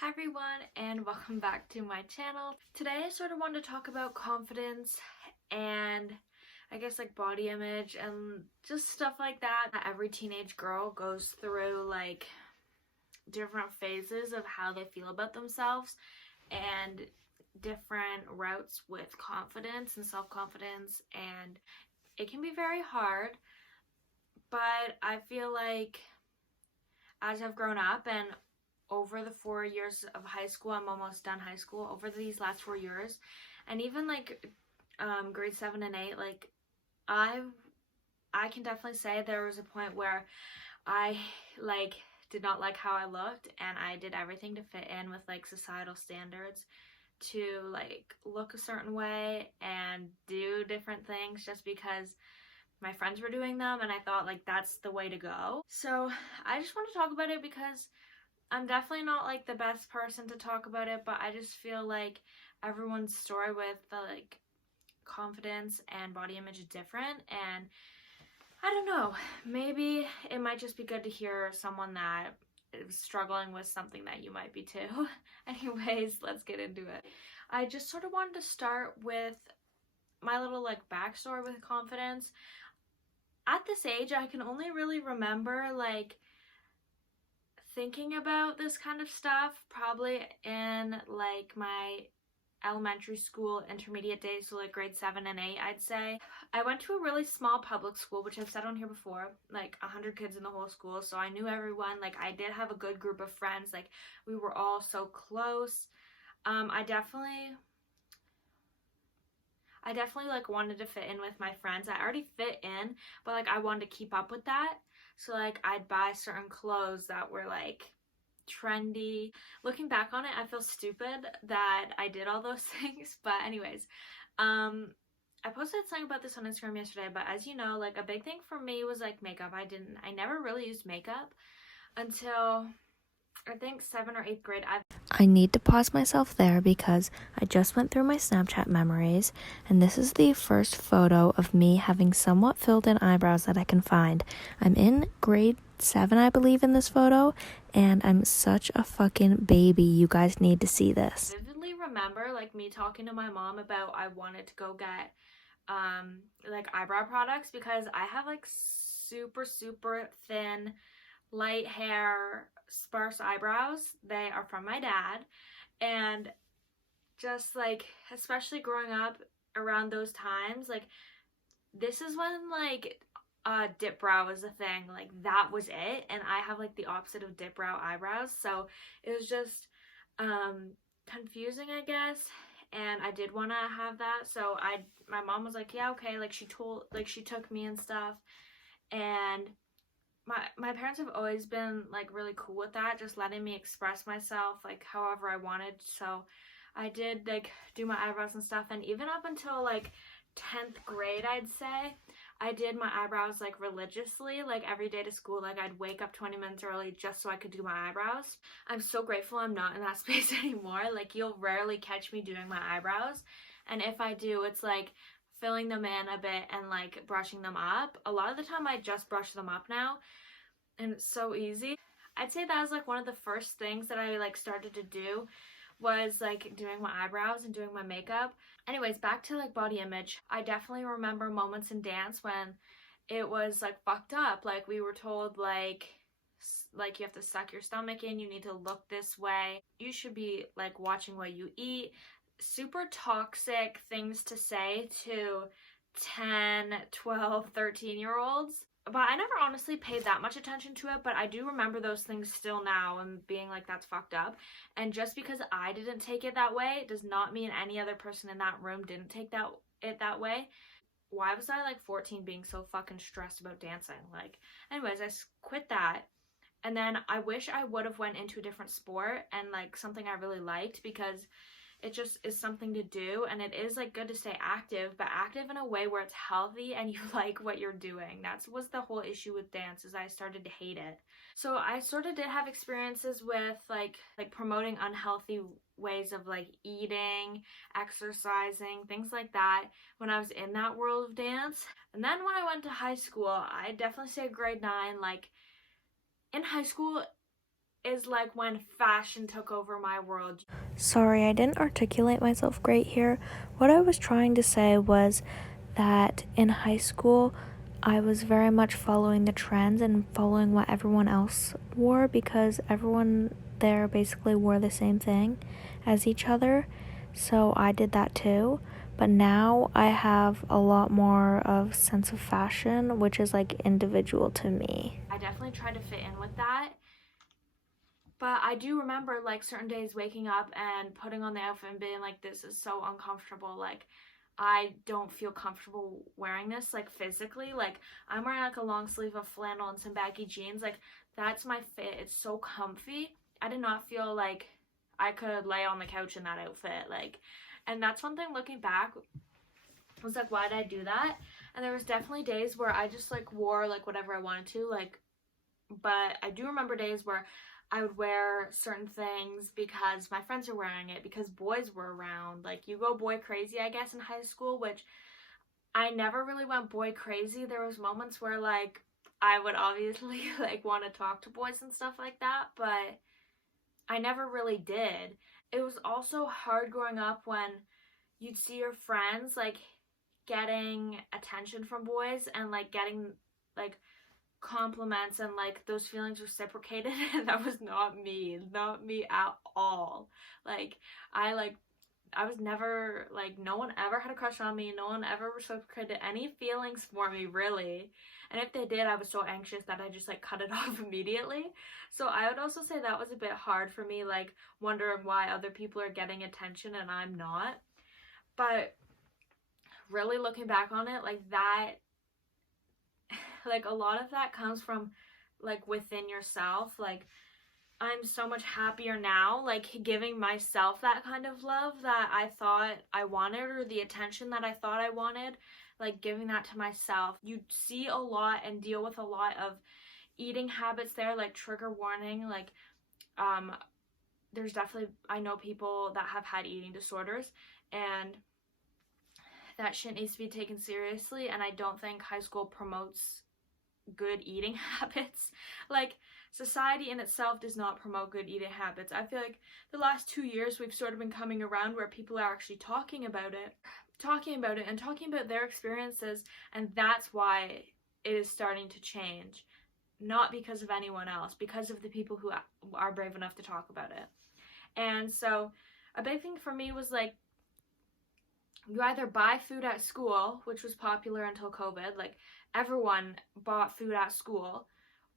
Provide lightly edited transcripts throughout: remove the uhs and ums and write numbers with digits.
Hi everyone and welcome back to my channel. Today I sort of wanted to talk about confidence and I guess like body image and just stuff like that every teenage girl goes through, like different phases of how they feel about themselves and different routes with confidence and self-confidence, and it can be very hard, but I feel like as I've grown up and over the 4 years of high school, I'm almost done high school, over these last 4 years, and even like grade 7 and 8, like I I can definitely say there was a point where I like did not like how I looked, and I did everything to fit in with like societal standards, to like look a certain way and do different things just because my friends were doing them and I thought like that's the way to go. So I just want to talk about it because I'm definitely not like the best person to talk about it, but I just feel like everyone's story with the like confidence and body image is different, and I don't know, maybe it might just be good to hear someone that is struggling with something that you might be too. Anyways, let's get into it. I just sort of wanted to start with my little like backstory with confidence. At this age, I can only really remember like thinking about this kind of stuff probably in like my elementary school, intermediate days, so like grade 7 and 8, I'd say. I went to a really small public school, which I've said on here before, like 100 kids in the whole school, so I knew everyone. Like I did have a good group of friends, like we were all so close. I definitely like wanted to fit in with my friends. I already fit in, but like I wanted to keep up with that. So like I'd buy certain clothes that were like trendy. Looking back on it, I feel stupid that I did all those things. But anyways, I posted something about this on Instagram yesterday, but as you know, like a big thing for me was like makeup. I never really used makeup until I think 7th or 8th grade. I need to pause myself there because I just went through my Snapchat memories, and this is the first photo of me having somewhat filled in eyebrows that I can find. I'm in grade 7, I believe, in this photo, and I'm such a fucking baby. You guys need to see this. I vividly remember like me talking to my mom about I wanted to go get like eyebrow products because I have like super thin light hair, sparse eyebrows. They are from my dad, and just like especially growing up around those times, like this is when like dip brow was a thing. Like that was it, and I have like the opposite of dip brow eyebrows, so it was just confusing, I guess. And I did want to have that, so my mom was like, yeah, okay, like she took me and stuff, and my parents have always been like really cool with that, just letting me express myself like however I wanted. So I did like do my eyebrows and stuff, and even up until like 10th grade, I'd say, I did my eyebrows like religiously, like every day to school. Like I'd wake up 20 minutes early just so I could do my eyebrows. I'm so grateful I'm not in that space anymore. Like you'll rarely catch me doing my eyebrows, and if I do, it's like filling them in a bit and like brushing them up. A lot of the time I just brush them up now, and it's so easy. I'd say that was like one of the first things that I like started to do, was like doing my eyebrows and doing my makeup. Anyways, back to like body image. I definitely remember moments in dance when it was like fucked up. Like we were told like you have to suck your stomach in, you need to look this way, you should be like watching what you eat. Super toxic things to say to 10, 12, 13-year olds. But I never honestly paid that much attention to it, but I do remember those things still now and being like, that's fucked up. And just because I didn't take it that way does not mean any other person in that room didn't take it that way. Why was I like 14 being so fucking stressed about dancing? Like, anyways, I quit that. And then I wish I would have went into a different sport and like something I really liked, because it just is something to do, and it is like good to stay active, but active in a way where it's healthy and you like what you're doing. That was the whole issue with dance, is I started to hate it. So I sort of did have experiences with like promoting unhealthy ways of like eating, exercising, things like that when I was in that world of dance. And then when I went to high school, I definitely say grade 9, like in high school, is like when fashion took over my world. Sorry, I didn't articulate myself great here. What I was trying to say was that in high school, I was very much following the trends and following what everyone else wore because everyone there basically wore the same thing as each other. So I did that too. But now I have a lot more of sense of fashion, which is like individual to me. I definitely tried to fit in with that. But I do remember like certain days waking up and putting on the outfit and being like, this is so uncomfortable. Like, I don't feel comfortable wearing this, like physically. Like, I'm wearing like a long sleeve of flannel and some baggy jeans. Like, that's my fit. It's so comfy. I did not feel like I could lay on the couch in that outfit. Like, and that's one thing looking back was like, why did I do that? And there was definitely days where I just like wore like whatever I wanted to. Like, but I do remember days where I would wear certain things because my friends were wearing it, because boys were around. Like, you go boy crazy, I guess, in high school, which I never really went boy crazy. There was moments where like I would obviously like want to talk to boys and stuff like that, but I never really did. It was also hard growing up when you'd see your friends like getting attention from boys and like getting like compliments and like those feelings reciprocated, and that was not me at all. Like, I was never like, no one ever had a crush on me, no one ever reciprocated any feelings for me, really. And if they did, I was so anxious that I just like cut it off immediately. So I would also say that was a bit hard for me, like wondering why other people are getting attention and I'm not. But really looking back on it, like that, like a lot of that comes from like within yourself. Like, I'm so much happier now, like giving myself that kind of love that I thought I wanted, or the attention that I thought I wanted, like giving that to myself. You see a lot and deal with a lot of eating habits there, like trigger warning. Like, um there's definitely, I know people that have had eating disorders, and that shit needs to be taken seriously, and I don't think high school promotes good eating habits. Like, society in itself does not promote good eating habits. I feel like the last 2 years we've sort of been coming around where people are actually talking about it and talking about their experiences, and that's why it is starting to change. Not because of anyone else, because of the people who are brave enough to talk about it. And so a big thing for me was like, you either buy food at school, which was popular until COVID, like everyone bought food at school,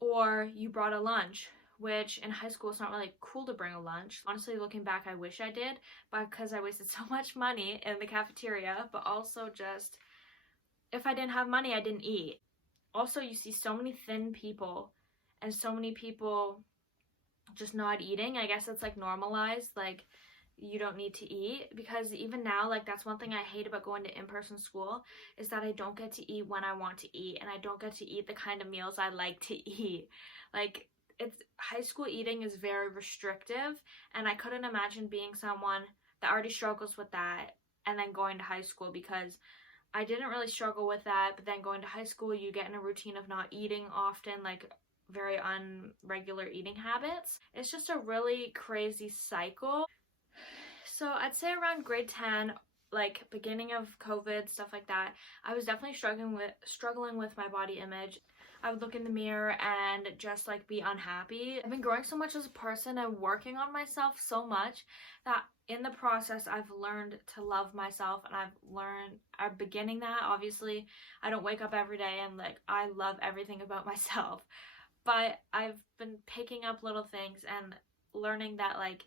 or you brought a lunch, which in high school it's not really cool to bring a lunch. Honestly, looking back, I wish I did, because I wasted so much money in the cafeteria, but also just if I didn't have money, I didn't eat. Also, you see so many thin people and so many people just not eating. I guess it's like normalized, like you don't need to eat, because even now, like that's one thing I hate about going to in-person school, is that I don't get to eat when I want to eat, and I don't get to eat the kind of meals I like to eat. Like, it's high school eating is very restrictive, and I couldn't imagine being someone that already struggles with that and then going to high school, because I didn't really struggle with that, but then going to high school, you get in a routine of not eating often, like very unregular eating habits. It's just a really crazy cycle. So I'd say around grade 10, like beginning of COVID, stuff like that, I was definitely struggling with my body image. I would look in the mirror and just like be unhappy. I've been growing so much as a person and working on myself so much that in the process I've learned to love myself, and I'm beginning that. Obviously, I don't wake up every day and like I love everything about myself, but I've been picking up little things and learning that like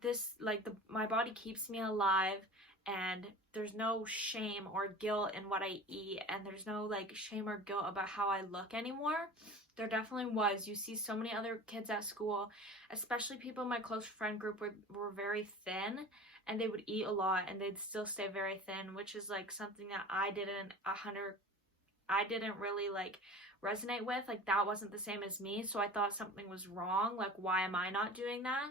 this, like my body keeps me alive, and there's no shame or guilt in what I eat, and there's no like shame or guilt about how I look anymore. There definitely was. You see so many other kids at school, especially people in my close friend group, were very thin, and they would eat a lot and they'd still stay very thin, which is like something that I didn't really like resonate with. Like, that wasn't the same as me, so I thought something was wrong. Like, why am I not doing that?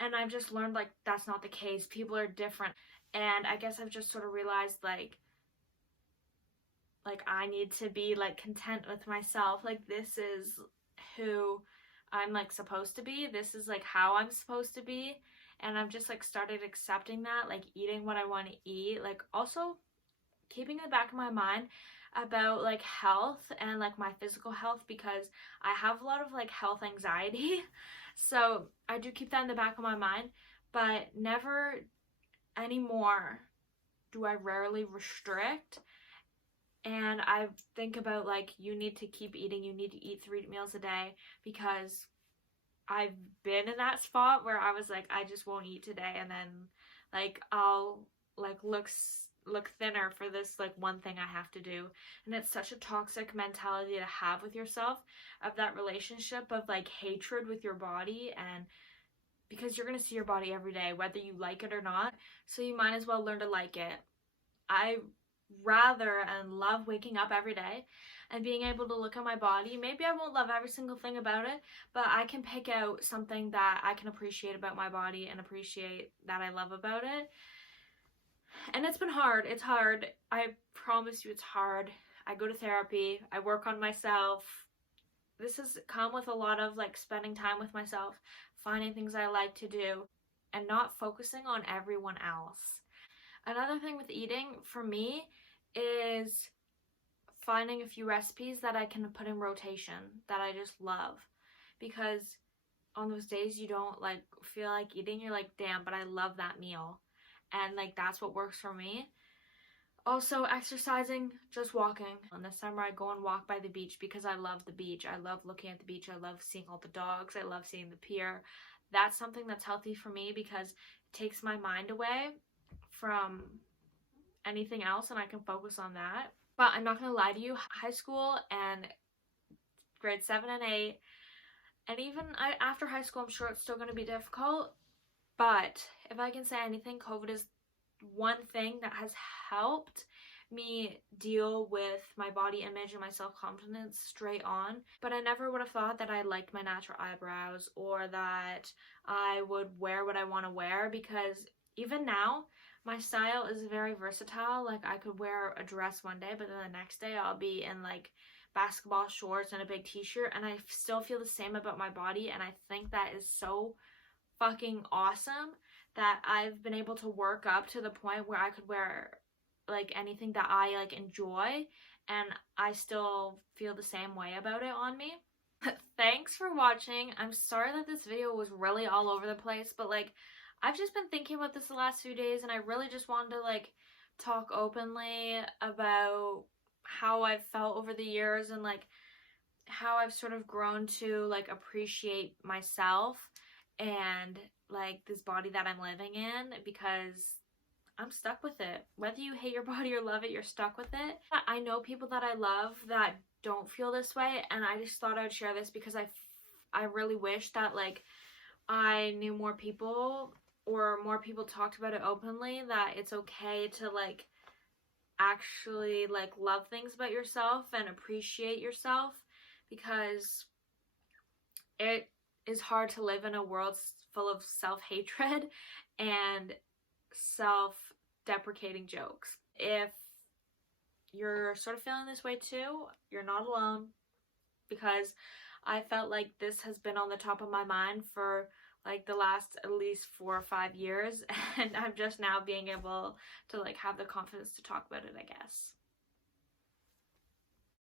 And I've just learned like that's not the case. People are different. And I guess I've just sort of realized like I need to be like content with myself. Like, this is who I'm like supposed to be. This is like how I'm supposed to be. And I've just like started accepting that, like eating what I want to eat. Like also keeping in the back of my mind about like health and like my physical health, because I have a lot of like health anxiety. So I do keep that in the back of my mind, but never anymore do I rarely restrict. And I think about like, you need to keep eating, you need to eat 3 meals a day, because I've been in that spot where I was like, I just won't eat today, and then like I'll like look thinner for this like one thing I have to do. And it's such a toxic mentality to have with yourself, of that relationship of like hatred with your body, and because you're gonna see your body every day whether you like it or not, so you might as well learn to like it. I rather and love waking up every day and being able to look at my body. Maybe I won't love every single thing about it, but I can pick out something that I can appreciate about my body and appreciate that I love about it. And it's been hard. It's hard. I promise you it's hard. I go to therapy. I work on myself. This has come with a lot of like spending time with myself, finding things I like to do, and not focusing on everyone else. Another thing with eating for me is finding a few recipes that I can put in rotation that I just love, because on those days you don't like feel like eating, you're like, damn, but I love that meal, and like that's what works for me. Also exercising, just walking. In the summer I go and walk by the beach because I love the beach. I love looking at the beach. I love seeing all the dogs. I love seeing the pier. That's something that's healthy for me because it takes my mind away from anything else and I can focus on that. But I'm not gonna lie to you, high school and grade 7 and 8, and even after high school, I'm sure it's still gonna be difficult. But if I can say anything, COVID is one thing that has helped me deal with my body image and my self-confidence straight on. But I never would have thought that I liked my natural eyebrows or that I would wear what I want to wear, because even now my style is very versatile. Like I could wear a dress one day, but then the next day I'll be in like basketball shorts and a big t-shirt, and I still feel the same about my body. And I think that is so fucking awesome that I've been able to work up to the point where I could wear like anything that I like enjoy, and I still feel the same way about it on me. Thanks for watching. I'm sorry that this video was really all over the place, but like I've just been thinking about this the last few days, and I really just wanted to like talk openly about how I've felt over the years, and like how I've sort of grown to like appreciate myself and like this body that I'm living in, because I'm stuck with it. Whether you hate your body or love it, you're stuck with it. I know people that I love that don't feel this way, and I just thought I'd share this because I really wish that like I knew more people, or more people talked about it openly, that it's okay to like actually like love things about yourself and appreciate yourself, because it is hard to live in a world full of self-hatred and self-deprecating jokes. If you're sort of feeling this way too, you're not alone, because I felt like this has been on the top of my mind for like the last at least 4 or 5 years, and I'm just now being able to like have the confidence to talk about it, I guess.